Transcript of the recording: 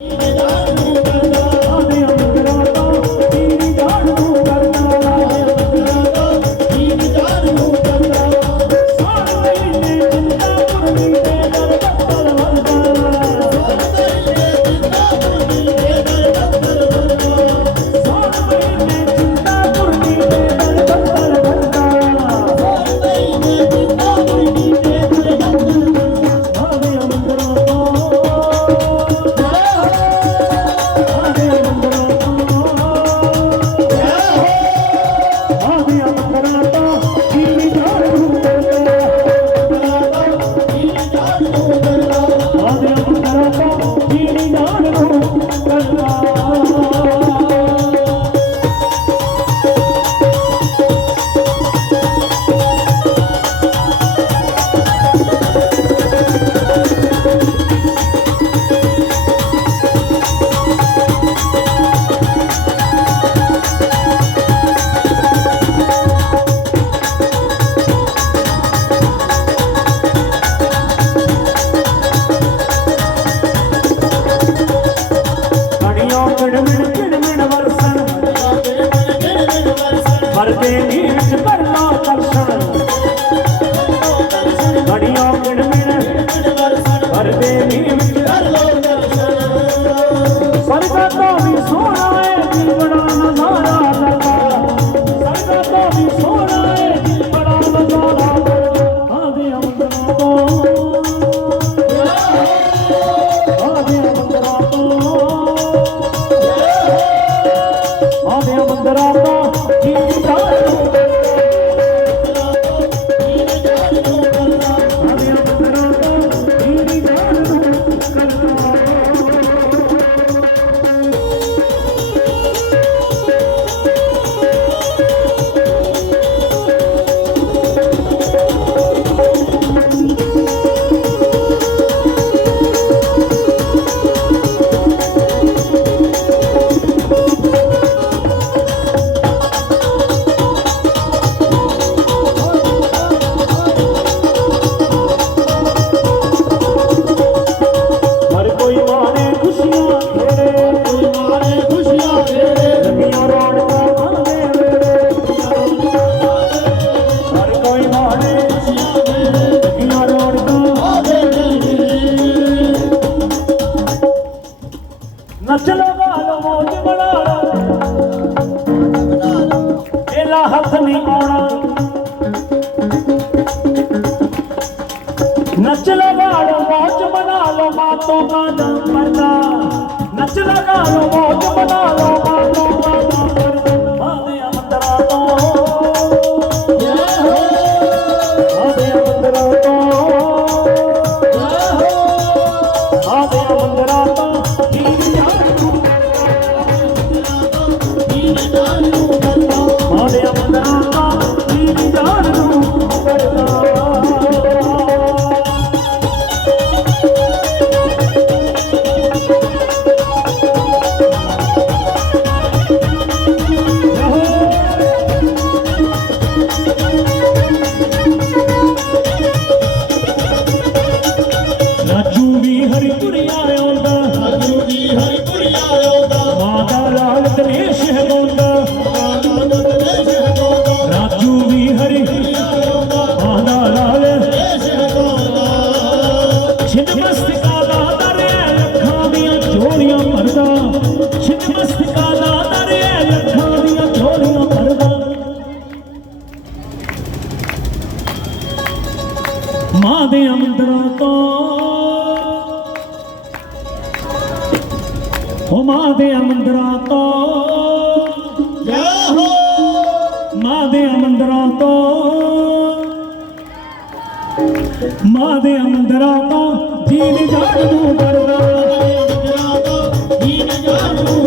ਆਦੇ ਮਰਦੇ ਨੀ ਵਿੱਚ ਕਰਨਾ ਦਰਸ਼ਨ ਕਣੀਆਂ ਕਿੜਮਿਣ ਮਰਦੇ ਨੀ ਵਿੱਚ ਸਰਗਾ ਤੋਂ ਵੀ ਸੋਹਣਾ ਏ, ਦਿਲ ਬੜਾ ਨਜ਼ਾਰਾ ਲੱਗਾ ਸਰਗਾ ਤੋਂ ਵੀ ਸੋਹਣਾ ਏ, ਦਿਲ ਬੜਾ ਨਜ਼ਾਰਾ ਆਦੇ ਅੰਦਰਾਂ ਤੋਂ ਆਦੇ ਅੰਦਰਾਂ ਤੋਂ ਆਦੇ ਮੰਦਰਾਂ ਹੱਥ ਨਹੀਂ ਆਉਣਾ ਨੱਚ ਲਗਾ ਮੌਜ ਬਣਾ ਲਓ ਮਾਤੋਂ ਕਾਦਾ ਪਰਦਾ ਨੱਚ ਲਗਾ ਲੋ ਮੌਜ ਬਣਾ ਲੋ ਮਾਤੋਂ ਕਾਦਾ ਪਰਦਾ ਆਦੇ ਅੰਦਰਾਂ ਤੋਂ। ਆਦੇ ਅੰਦਰਾਂ ਤੋਂ। ਆਦੇ ਅੰਦਰਾਂ ਤੋਂ। ਵੀ ਹਰੀਪੁਰੀ ਆਉਂਦਾ ਮਾਂ ਦਾ ਲਾਲ ਗਣੇਸ਼ ਹੈ ਰਾਜੂ ਵੀ ਹਰੀ ਮਾਂ ਦਾ ਲਾਲ ਛਿੰਨ ਮਸਤਕਾ ਦਾ ਦਰਿਆ ਲੱਖਾਂ ਦੀਆਂ ਝੋਲੀਆਂ ਭਰਦਾ ਛਿੰਨ ਮਸਤਕਾ ਦਾ ਦਰਿਆ ਲੱਖਾਂ ਦੀਆਂ ਝੋਲੀਆਂ ਭਰਦਾ ਮਾਂ ਦੇ ਅੰਦਰਾਂ ਤੋਂ ਮਾਂ ਦੇ ਅੰਦਰਾਂ ਤੋਂ। ਮਾਂ ਦੇ ਅੰਦਰਾਂ ਤੋਂ। ਮਾਂ ਦੇ ਅੰਦਰਾਂ ਤੋਂ ਜੀਵ ਜਾਣ ਨੂੰ ਕਰਦਾ ਜੀਵ ਜਾਣੂ